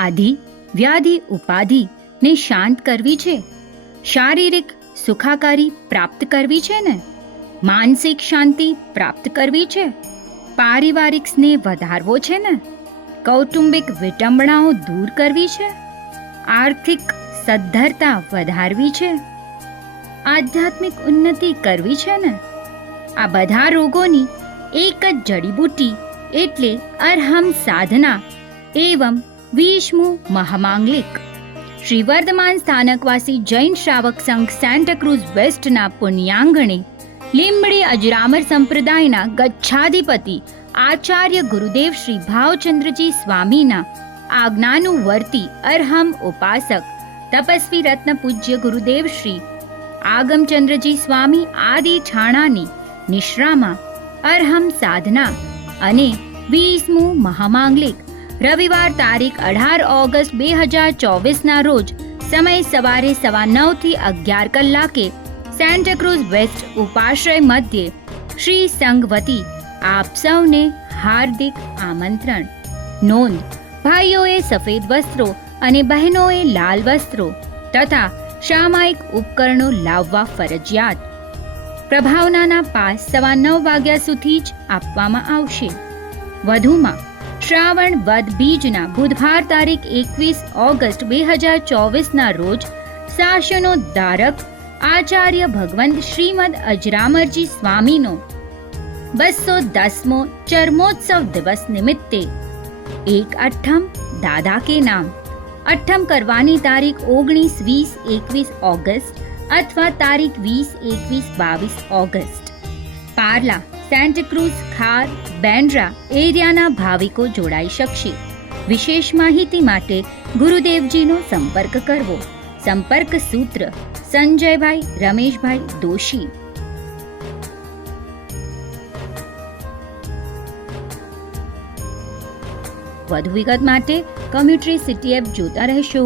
આધિ વ્યાધિ ઉપાધિ ને શાંત કરવી છે, શારીરિક સુખાકારી પ્રાપ્ત કરવી છે ને, માનસિક શાંતિ પ્રાપ્ત કરવી છે, પારિવારિક સ્નેહ વધારવો છે ને, કૌટુંબિક વિટંબણાઓ દૂર કરવી છે, આર્થિક સદ્ધરતા વધારવી છે, આધ્યાત્મિક ઉન્નતિ કરવી છે ને. આ બધા રોગોની એક જ જડીબુટ્ટી એટલે અરહમ સાધના એવં 20મું મહામાંગલિક. શ્રી વર્ધમાન સ્થાનકવાસી જૈન શ્રાવક સંઘ સેન્ટાક્રુઝ વેસ્ટના પુણ્યાંગણે લીંબડી અજરામર સંપ્રદાયના ગચ્છાધિપતિ આચાર્ય ગુરુદેવ શ્રી ભાવચંદ્રજી સ્વામીના આજ્ઞાનું વર્તી અરહમ ઉપાસક તપસ્વી રત્ન પૂજ્ય ગુરુદેવ શ્રી આગમચંદ્રજી સ્વામી આદિ ઠાણાની નિશ્રામાં અરહમ સાધના અને 20મું મહામાંગલિક રવિવાર તારીખ 18 ઓગસ્ટ 2024ના રોજ સમય સવારે 9:15 થી 11 કલાકે સેન્ટાક્રુઝ વેસ્ટ ઉપાશ્રય મધ્યે શ્રી સંઘ વતી આપ સૌને હાર્દિક આમંત્રણ. નોંધ: ભાઈઓએ સફેદ વસ્ત્રો અને બહેનોએ લાલ વસ્ત્રો તથા સામાયિક ઉપકરણો લાવવા ફરજિયાત. પ્રભાવનાના પાસ 9:15 વાગ્યા સુધી જ આપવામાં આવશે. વધુમાં શ્રાવણ વદ બીજના બુધવાર તારીખ 21 ઓગસ્ટ 2024ના રોજ સાશનો ધારક આચાર્ય ભગવંત શ્રીમદ અજરામરજી સ્વામીનો 210મો ચર્મોત્સવ દિવસ નિમિત્તે એક અઠ્ઠમ દાદા કે નામ અઠ્ઠમ કરવાની તારીખ 19, 20, 21 ઓગસ્ટ અથવા તારીખ 20, 21, 22 ઓગસ્ટ. પાર્લા, સેન્ટાક્રુઝ, ખાર, બેન્ડ્રા એરિયાના ભાવિકો જોડાઈ શકશે. વિશેષ માહિતી માટે ગુરુદેવજીનો સંપર્ક કરવો. સંપર્ક સૂત્ર સંજયભાઈ રમેશભાઈ દોશી. વધુ વિગત માટે કોમ્યુનિટી સિટી એપ જોતા રહેશો.